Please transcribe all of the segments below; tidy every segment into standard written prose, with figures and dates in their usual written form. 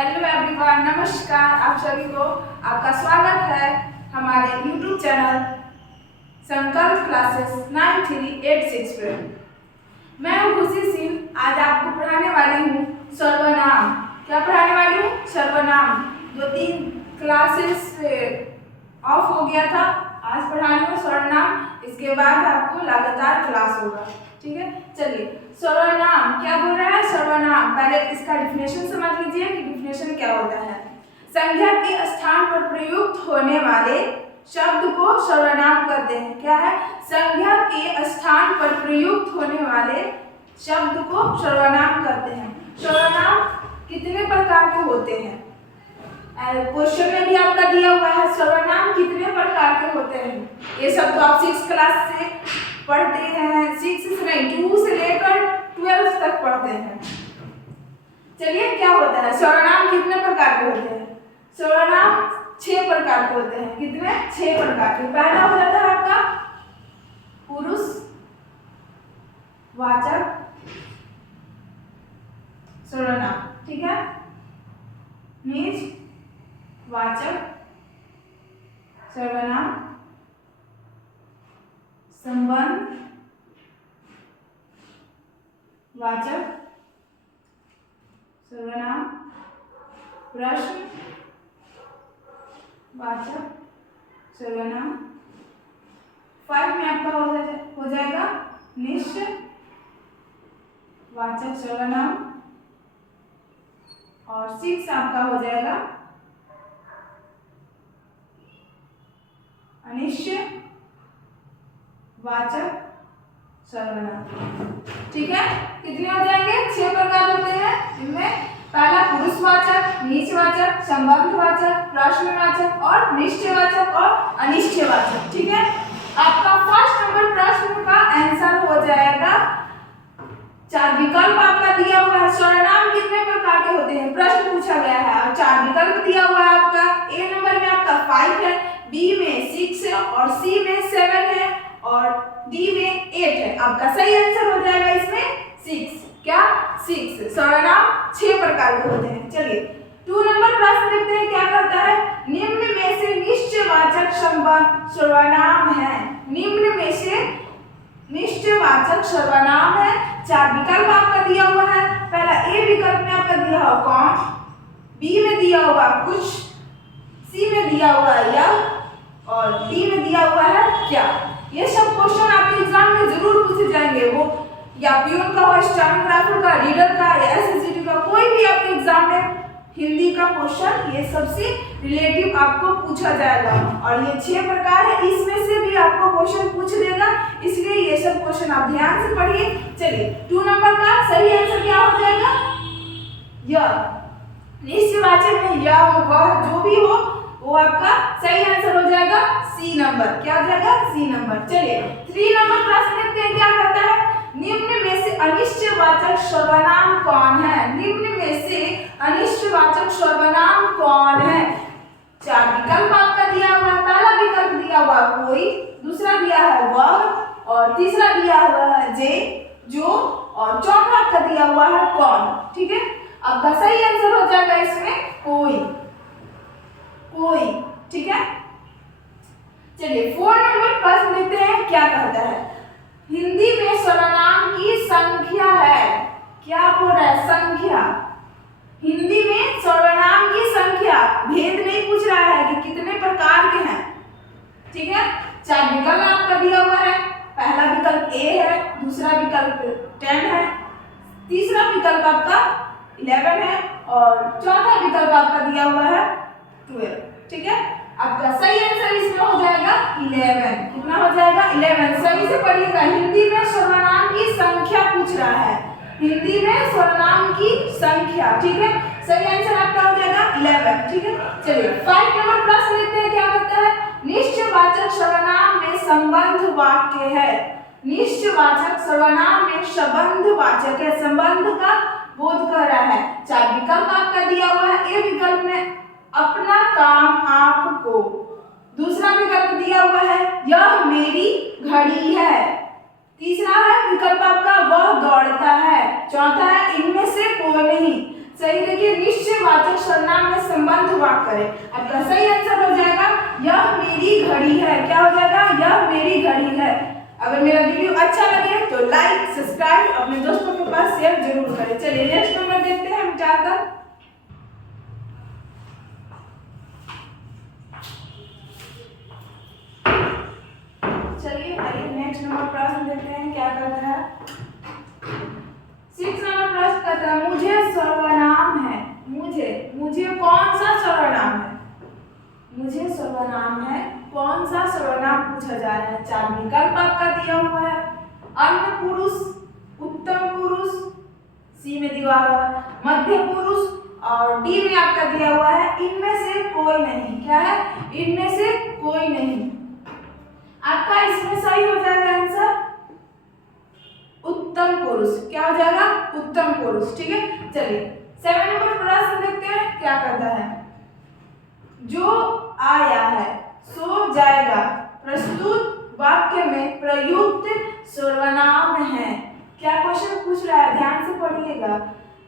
Hello everyone, नमस्कार। आप सभी को आपका स्वागत है हमारे यूट्यूब चैनल संकल्प क्लासेस 9386 पे। मैं हूँ खुशी सिंह। आज आपको पढ़ाने वाली हूँ सर्वनाम। क्या पढ़ाने वाली हूँ? सर्वनाम। 2-3 क्लासेस ऑफ हो गया था, आज पढ़ानी हूँ सर्वनाम। इसके बाद आपको लगातार क्लास होगा, ठीक है। चलिए, सर्वनाम क्या बोल रहा है? सर्वनाम, पहले इसका डिफिनेशन समझ लीजिए कि डिफिनेशन क्या होता है। संज्ञा के स्थान पर प्रयुक्त होने वाले शब्द को सर्वनाम कहते हैं। क्या है? संज्ञा के स्थान पर प्रयुक्त होने वाले शब्द को सर्वनाम कहते हैं। सर्वनाम कितने प्रकार के होते हैं? क्वेश्चन में भी आपका दिया हुआ है, सर्वनाम कितने प्रकार के होते हैं। ये सब तो आप 6 क्लास से पढ़ते हैं, 6 से नहीं 2 से लेकर 12 तक पढ़ते हैं। चलिए, क्या होता है सर्वनाम? कितने प्रकार के होते हैं? सर्वनाम 6 प्रकार के होते हैं। कितने? 6 प्रकार के। पहला हो जाता है आपका पुरुष वाचक सर्वनाम, ठीक है। निज वाचक सर्वनाम, संबंध वाचक सर्वनाम, प्रश्न वाचक सर्वनाम। 5 में आपका हो जाएगा निश्चय वाचक सर्वनाम, और 6 आपका हो जाएगा अनिश्चय वाचक सर्वनाम, ठीक है। कितने हो जाएंगे? 6 प्रकार होते हैं। इनमें पहला पुरुषवाचक, नीचवाचक, संबंधवाचक, प्रश्नवाचक और निश्चयवाचक और अनिश्चयवाचक, ठीक है। आपका फर्स्ट नंबर प्रश्न का आंसर हो जाएगा 4 विकल्प आपका दिया हुआ है। सर्वनाम कितने प्रकार के होते हैं? प्रश्न पूछा गया है और 4 विकल्प दिया हुआ है आपका। ए नंबर में आपका 5 है, बी में 6 है और सी में 7 है और डी में 8 है। आपका सही आंसर हो जाएगा इसमें 6। क्या? 6। सर्वनाम 6 प्रकार के होते हैं। चलिए, 2 नंबर प्रश्न देखते हैं क्या करता है। निम्न में से निश्चयवाचक संबंध सर्वनाम है। निम्न में से निश्चयवाचक सर्वनाम है। 4 विकल्प आपका दिया हुआ है। पहला ए विकल्प में आपका दिया हुआ कौन, बी में दिया हुआ कुछ, सी में दिया हुआ यह और डी में दिया हुआ है क्या। ये सब क्वेश्चन आपके एग्जाम में जरूर पूछे जाएंगे, वो या प्यून का हो, स्टेनोग्राफर का, रीडर का या एसएससीटी का, कोई भी आपके एग्जाम में हिंदी का क्वेश्चन ये सबसे रिलेटिव आपको पूछा जाएगा। और ये 6 प्रकार है, इसमें से भी आपको क्वेश्चन पूछ देगा, इसलिए ये सब क्वेश्चन आप ध्यान से पढ़िए। चलिए, 2 नंबर का सही आंसर क्या हो जाएगा? यह। निश्चयवाचक में या वह जो भी हो वो आपका सही आंसर हो जाएगा सी नंबर। क्या हो जाएगा? C number. चलिए, 3 नंबर प्रश्न देखते हैं क्या करता है। निम्न में से अनिश्चयवाचक सर्वनाम कौन है? निम्न में से अनिश्चयवाचक सर्वनाम कौन है? 4 विकल्प आपका दिया हुआ है। पहला विकल्प दिया हुआ कोई, दूसरा दिया है वह और तीसरा दिया हुआ है जे, जो और चौथा आपका दिया हुआ है कौन, ठीक है। आपका सही आंसर हो जाएगा इसमें कोई, ठीक है। चलिए, 4 नंबर प्रश्न देखते हैं क्या कहता है। हिंदी में सर्वनाम की संख्या है। क्या बोल रहा है? संख्या। हिंदी में सर्वनाम की संख्या, भेद नहीं पूछ रहा है कि कितने प्रकार के हैं, ठीक है। 4 विकल्प आपका दिया हुआ है। पहला विकल्प ए है, दूसरा विकल्प 10 है, तीसरा विकल्प आपका 11 है और चौथा विकल्प आपका दिया हुआ है 12, ठीक है। आपका सही आंसर इसमें हो जाएगा 11। कितना हो जाएगा? 11। सही से पढ़िएगा, हिंदी में सर्वनाम की संख्या पूछ रहा है। हिंदी में सर्वनाम की संख्या, ठीक है। सही आंसर आपका हो जाएगा 11, ठीक है। चलिए, 5 नंबर प्रश्न लेते हैं क्या करता है। निश्चयवाचक सर्वनाम में संबंध वाक्य है। निश्चयवाचक सर्वनाम में संबंध वाचक है, संबंध का बोध कर रहा है। 4 विकल्प आपका दिया हुआ है। ए विकल्प में अपना काम आपको, दूसरा विकल्प दिया हुआ है यह मेरी घड़ी है, तीसरा है विकल्प आपका वह दौड़ता है, चौथा है इनमें से कोई नहीं, सही देखिए, निश्चयवाचक सर्वनाम में संबंध वाक्य करें। आपका सही आंसर हो जाएगा यह मेरी घड़ी है। क्या हो जाएगा? यह मेरी घड़ी है। अगर मेरा वीडियो अच्छा लगे तो लाइक, सब्सक्राइब, अपने दोस्तों के पास शेयर जरूर करें। चलिए नेक्स्ट नंबर देखते हैं हम चाहकर। चलिए आइए नेक्स्ट नंबर प्रश्न देखते हैं क्या कहता है। 6 नंबर प्रश्न कहता है मुझे सर्वनाम है। मुझे कौन सा सर्वनाम है? मुझे सर्वनाम है, कौन सा सर्वनाम पूछा जा रहा है। 4 विकल्प आपका दिया हुआ है। अन्य पुरुष, उत्तम पुरुष, सी में दिया हुआ है मध्य पुरुष, और डी में आपका दिया हुआ है इनमें से कोई नहीं। क्या है? इनमें से कोई नहीं। आपका इसमें सही हो जाएगा आंसर उत्तम पुरुष। क्या हो जाएगा? उत्तम पुरुष। ठीक है, चलिए 7 नंबर प्रश्न देखते हैं क्या कहता है। जो आया है सो जाएगा प्रस्तुत वाक्य में प्रयुक्त सर्वनाम है। क्या क्वेश्चन पूछ रहा है? ध्यान से पढ़िएगा।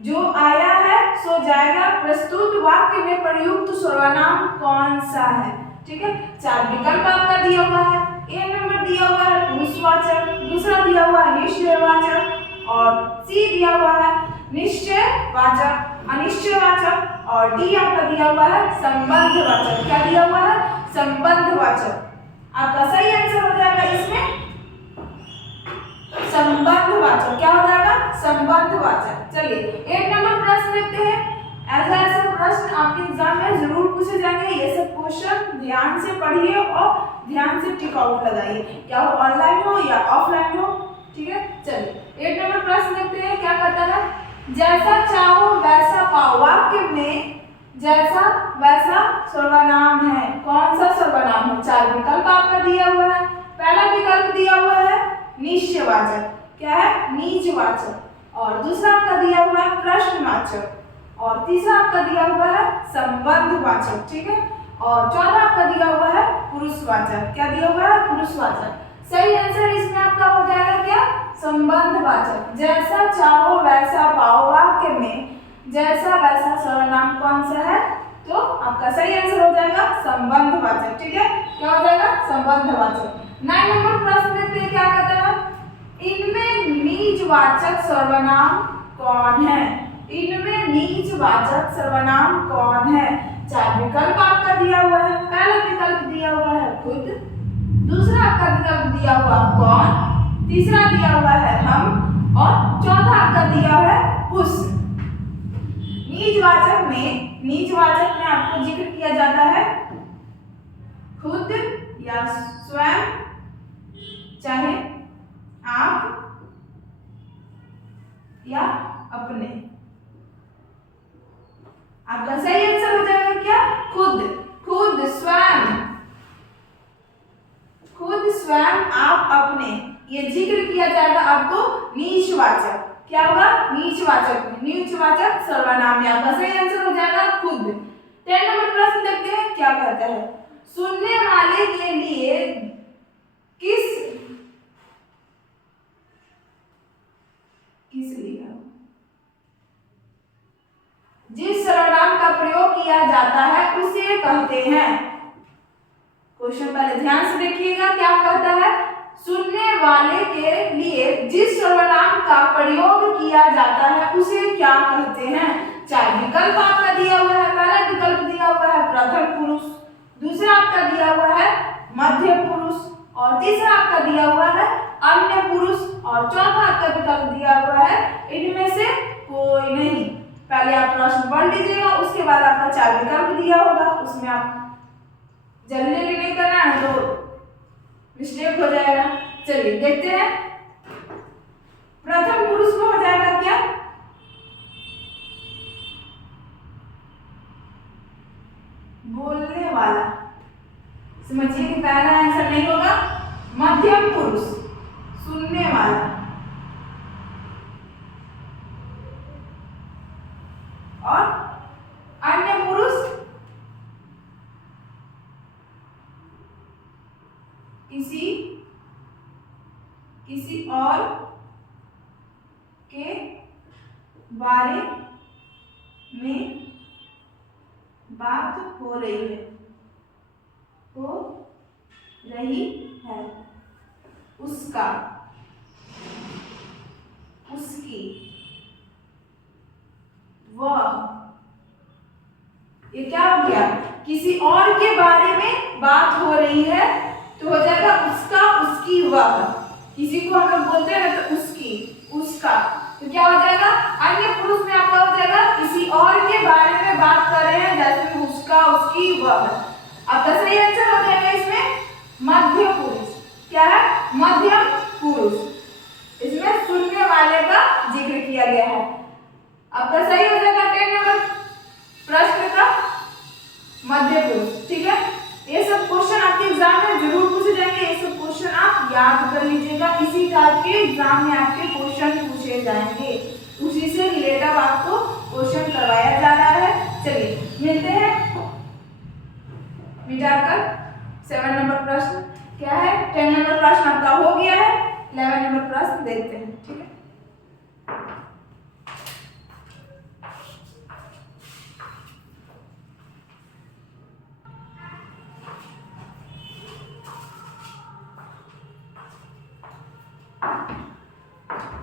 जो आया है सो जाएगा प्रस्तुत वाक्य में प्रयुक्त सर्वनाम कौन सा है? ठीक है, 4 विकल्प आपका दिया हुआ है। ए नंबर दिया हुआ है पुरुषवाचक, दूसरा दिया हुआ है निश्चयवाचक, और सी दिया हुआ है निश्चयवाचक, अनिश्चयवाचक, और डी आपका दिया हुआ है संबंधवाचक। क्या दिया हुआ है? संबंधवाचक। आपका सही आंसर हो जाएगा इसमें संबंधवाचक। क्या हो जाएगा? संबंधवाचक। चलिए 8 नंबर प्रश्न देखते हैं। ऐसा प्रश्न आपके एग्जाम में जरूर पूछे जाएंगे। ये सब क्वेश्चन ध्यान से पढ़िए और ध्यान से टिक आउट लगाइए, क्या हो ऑनलाइन हो या ऑफलाइन हो। ठीक है, चलिए 8 नंबर प्रश्न देखते हैं क्या कहता है। जैसा चाहो वैसा पाओ वाक्य में जैसा वैसा सर्वनाम है। कौन सा सर्वनाम है? 4 विकल्प आपका दिया हुआ है। पहला विकल्प दिया हुआ है निश्चयवाचक। क्या है? नीचवाचक, और दूसरा आपका दिया हुआ है प्रश्नवाचक, और तीसरा आपका दिया हुआ है संबंधवाचक। ठीक है, और चौथा आपका दिया हुआ है पुरुषवाचक। क्या दिया हुआ है? पुरुषवाचक। सही आंसर इसमें आपका हो जाएगा क्या? संबंधवाचक। जैसा चाहो वैसा पाओ वाक्य में जैसा वैसा सर्वनाम कौन सा है? तो आपका सही आंसर हो जाएगा संबंधवाचक। ठीक है, क्या हो जाएगा? संबंधवाचक। 9 नंबर प्रश्न देखते हैं क्या कहता है। इनमें नीचवाचक सर्वनाम कौन है? इनमें नीचवाचक सर्वनाम कौन है? 4 विकल्प आपका दिया हुआ है। पहला विकल्प दिया हुआ है खुद, दूसरा आपका विकल्प दिया हुआ कौन, तीसरा दिया हुआ है हम, और चौथा आपका दिया हुआ है उस। नीचवाचक में आपको जिक्र किया जाता है खुद या स्वयं, चाहे आप या अपने। आपका सही आंसर हो जाएगा क्या? खुद, खुद, स्वयं, खुद, स्वयं, आप, अपने। ये जिक्र किया जाएगा आपको नीचवाचक। क्या होगा? नीचवाचक में, नीचवाचक सर्वनाम में आपका सही आंसर हो जाएगा खुद। 10 नंबर प्रश्न देखते हैं क्या कहता है। सुनने वाले के लिए किस लिए जिस सर्वनाम का प्रयोग किया जाता है उसे कहते हैं। क्वेश्चन पहले ध्यान से देखिएगा क्या कहता है। सुनने वाले के लिए जिस सर्वनाम का प्रयोग किया जाता है उसे क्या कहते हैं? 4 विकल्प आपका दिया हुआ है। पहला विकल्प दिया हुआ है प्रथम पुरुष, दूसरा आपका दिया हुआ है मध्य पुरुष, और तीसरा आपका दिया हुआ है अन्य पुरुष, और चौथा आपका विकल्प दिया हुआ है इनमें से कोई नहीं। पहले आप प्रश्न पढ़ लीजिएगा, उसके बाद आपका 4 विकल्प दिया होगा, उसमें आप जल्दी नहीं करना है तो मिस्टेक हो जाएगा। चलिए देखते हैं। प्रथम पुरुष में हो जाएगा क्या? बोलने वाला। समझिए कि पहला आंसर नहीं होगा। मध्यम पुरुष सुनने वाला, और अन्य पुरुष किसी और के बारे बात हो रही है, हो रही है, उसका, उसकी, वह। ये क्या हो गया? किसी और के बारे में बात हो रही है तो हो जाएगा उसका, उसकी, वह। किसी को हम लोग बोलते हैं ना तो उसकी, उसका, तो क्या हो जाएगा? अन्य पुरुष में आपका हो जाएगा किसी और के बारे में बात कर रहे हैं, जैसे उसका, उसकी, वह। आपका सही आंसर हो जाएगा इसमें मध्य पुरुष। क्या है? मध्यम पुरुष। इसमें सुनने वाले का जिक्र किया गया है। आपका सही हो जाएगा 10 नंबर प्रश्न का मध्य पुरुष। ठीक है, ये सब क्वेश्चन आपके एग्जाम में जरूर पूछे जाएंगे। ये सब क्वेश्चन आप याद कर लीजिएगा। इसी टाइप के एग्जाम में आपके क्वेश्चन पूछे जाएंगे, उसी से रिलेटेड आपको क्वेश्चन करवाया जा रहा है। चलिए मिलते हैं मिटाकर 7 नंबर प्रश्न। क्या है? 10 नंबर प्रश्न आपका हो गया है, 11 नंबर प्रश्न देखते हैं। ठीक है,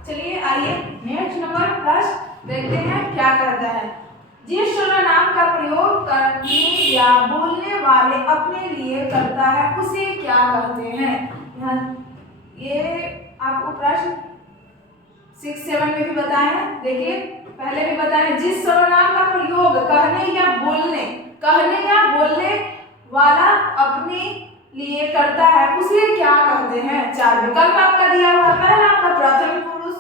चलिए आइए नेक्स्ट नंबर प्रश्न देखते हैं क्या कहता है। जिस सर्वनाम का प्रयोग करने या बोलने वाले अपने लिए करता है उसे क्या कहते हैं? यहाँ ये आपको प्रश्न 6-7 में भी बताए हैं। देखिए पहले भी बताए, जिस सर्वनाम का प्रयोग कहने या बोलने वाला अपने लिए करता है उसे क्या कहते हैं? 4 विकल्प आपका दिया हुआ है। पहला आपका प्रथम पुरुष,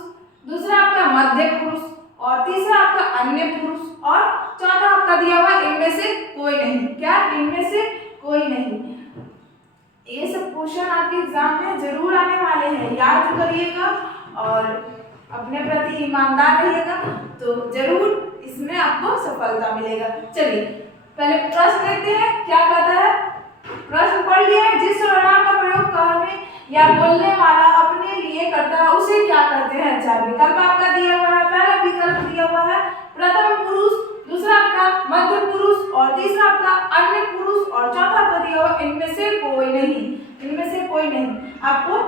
दूसरा आपका मध्य पुरुष, और तीसरा आपका अन्य पुरुष, और चौथा आपका दिया हुआ इनमें से कोई नहीं। क्या? इनमें से कोई नहीं। ये सब क्वेश्चन आपके एग्जाम में जरूर आने वाले हैं, याद करिएगा और अपने प्रति ईमानदार रहिएगा तो जरूर इसमें आपको सफलता मिलेगा। चलिए पहले प्रश्न देखते हैं क्या कहता है। प्रश्न पढ़ लिया है। जिस सर्वनाम का प्रयोग कहने या बोलने वाला अपने लिए करता है उसे क्या कहते हैं? 4 विकल्प आपका दिया हुआ है। पहला विकल्प दिया हुआ है प्रथम पुरुष, दूसरा आपका मध्य पुरुष, और तीसरा आपका अन्य पुरुष, और चौथा आपका दिया हुआ इनमें से कोई नहीं। इनमें से कोई नहीं आपको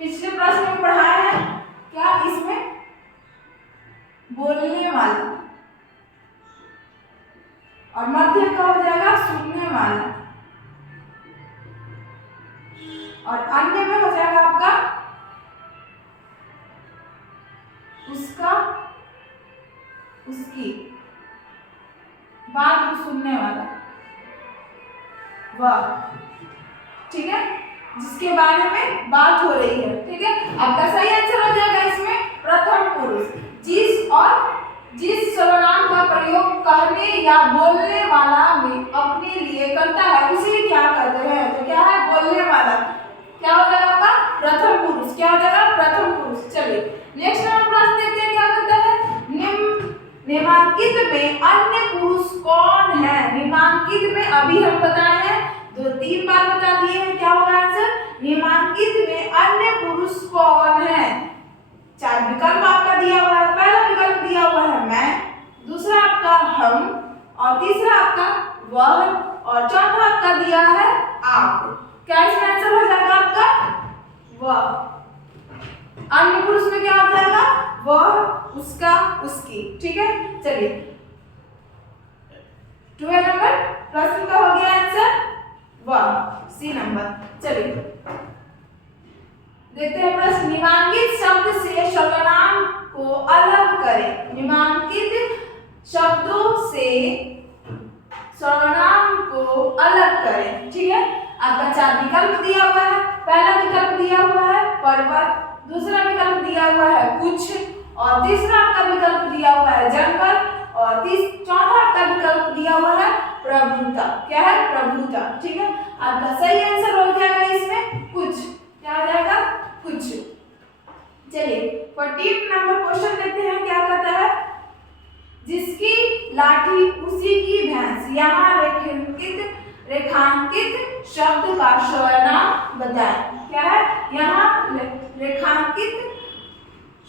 पिछले प्रश्न में पढ़ाया है। क्या? इसमें बोलने वाला, और मध्य का हो जाएगा सुनने वाला, और अन्य में हो जाएगा आपका उसका, उसकी, बात को सुनने वाला, वह। ठीक है, जिसके बारे में बात हो रही है। ठीक है, आपका सही आंसर हो जाएगा इसमें प्रथम पुरुष। जिस सर्वनाम का प्रयोग कहने या बोलने वाला में अपने लिए करता है उसे क्या कहते हैं? तो क्या है? बोलने वाला। क्या हो जाएगा आपका? प्रथम पुरुष। क्या हो जाएगा? प्रथम पुरुष। चलिए नेक्स्ट नंबर प्रश्न देखते हैं क्या कहता है। निम्नांकित में अन्य पुरुष कौन है? निम्नांकित में अभी हम बताए हैं, 2-3 बार बता दिए हैं। क्या होगा आंसर? निम्नांकित में अन्य पुरुष कौन है? 4 विकल्प आपका दिया हुआ है। पहला विकल्प दिया हुआ है मैं, दूसरा आपका हम, और तीसरा आपका वह, और चौथा आपका दिया है आप। क्या इसमें आंसर हो जाएगा आपका? वह। अन्य पुरुष में क्या हो जाएगा? वह, उसका, उसकी। ठीक है, चलिए 12 नंबर प्रश्न का हो गया आंसर वह, सी नंबर। चलिए देखते हैं प्रश्न। निम्नांकित शब्द से सर्वनाम को अलग करें। निम्नांकित शब्दों से सर्वनाम को अलग करें। ठीक है, आपका 4 विकल्प दिया हुआ है। पहला विकल्प दिया हुआ है पर्वत, दूसरा विकल्प दिया हुआ है कुछ, और तीसरा आपका विकल्प दिया हुआ है जंगल, और चौथा आपका विकल्प दिया हुआ है प्रभुता। क्या है? प्रभुता। ठीक है, आपका सही आंसर हो जाएगा इसमें कुछ। क्या हो जाएगा? कुछ। चलिए 14 नंबर क्वेश्चन देखते हैं क्या कहता है। जिसकी लाठी उसी की भैंस। यहाँ रेखांकित शब्द का सर्वनाम बताएं। क्या है? यहाँ रेखांकित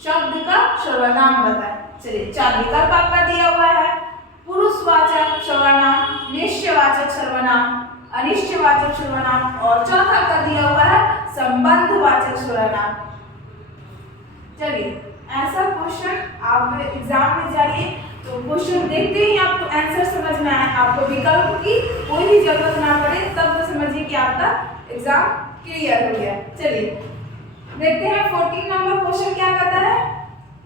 शब्द का सर्वनाम बताएं। चलिए 4 विकल्प आपका दिया हुआ है। पुरुषवाचक सर्वनाम, सर्वनाम, अनिश्चयवाचक सर्वनाम और चौथा आपका दिया हुआ है संबंधवाचक सर्वनाम। चलिए, ऐसा क्वेश्चन आप एग्जाम में जाइए तो क्वेश्चन देखते ही आपको आंसर समझ में आए, आपको विकल्प की कोई भी जरूरत ना पड़े, तब तो समझिए कि आपका एग्जाम क्लियर हो गया। चलिए देखते हैं 14 नंबर क्वेश्चन क्या कहता है।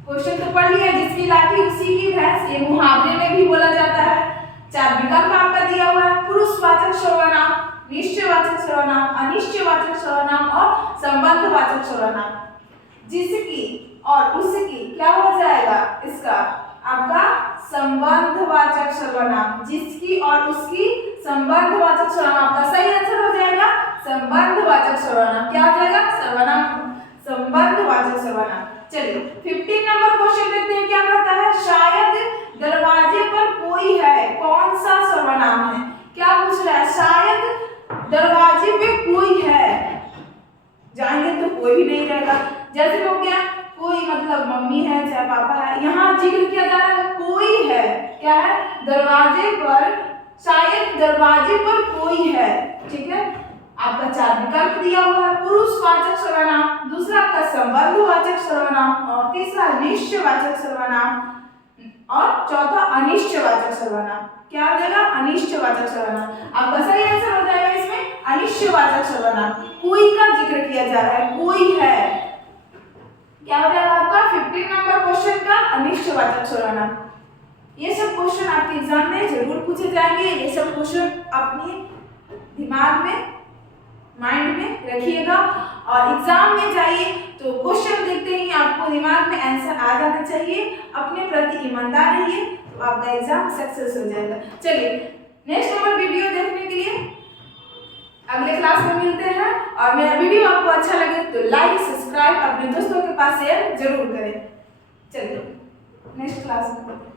क्वेश्चन तो पढ़ लिया, जिसकी लाठी उसी की भैंस, ये मुहावरे में भी बोला जाता है। 4 विकल्प आपका दिया हुआ है, पुरुषवाचक सर्वनाम, निश्चयवाचक सर्वनाम, अनिश्चयवाचक सर्वनाम और संबंधवाचक सर्वनाम। जिसकी और उसकी क्या हो जाएगा इसका आपका संबंधवाचक सर्वनाम, जिसकी और उसकी संबंधवाचक सर्वनाम का सही आंसर हो जाएगा संबंधवाचक सर्वनाम। क्या हो जाएगा? सर्वनाम, संबंधवाचक सर्वनाम। चलिए 15 नंबर क्वेश्चन देखते हैं क्या कहता है। शायद दरवाजे पर कोई है, कौन सा सर्वनाम है? क्या पूछ रहा है? शायद दरवाजे पे कोई है, जाएंगे तो कोई भी नहीं रहेगा। जैसे हो गया कोई, मतलब मम्मी है चाहे पापा है, यहाँ जिक्र किया जा रहा है कोई है। क्या है? दरवाजे पर, शायद दरवाजे पर कोई है। ठीक है, आपका 4 विकल्प दिया हुआ है, पुरुषवाचक सर्वनाम, दूसरा आपका संबंधवाचक सर्वनाम और तीसरा निश्चयवाचक सर्वनाम और चौथा अनिश्चयवाचक सर्वनाम। क्या हो जाएगा? अनिश्चयवाचक सर्वनाम। आपका सही आंसर हो जाएगा इसमें अनिश्चयवाचक सर्वनाम। कोई का जिक्र किया जा रहा है, कोई है। क्या हो जाएगा आपका 15 नंबर क्वेश्चन का अनिश्चयवाचक सर्वनाम। ये सब क्वेश्चन आपके एग्जाम में जरूर पूछे जाएंगे। ये सब क्वेश्चन अपने दिमाग में, माइंड में रखिएगा और एग्जाम में जाइए तो क्वेश्चन देखते ही आपको दिमाग में आंसर आ जाना चाहिए। अपने प्रति ईमानदार रहिए तो आपका एग्जाम सक्सेस हो जाएगा। चलिए नेक्स्ट नंबर वीडियो देखने के लिए अगले क्लास में मिलते हैं, और मेरा वीडियो आपको अच्छा लगे तो लाइक, सब्सक्राइब, अपने दोस्तों के पास शेयर जरूर करें। चलिए नेक्स्ट क्लास में।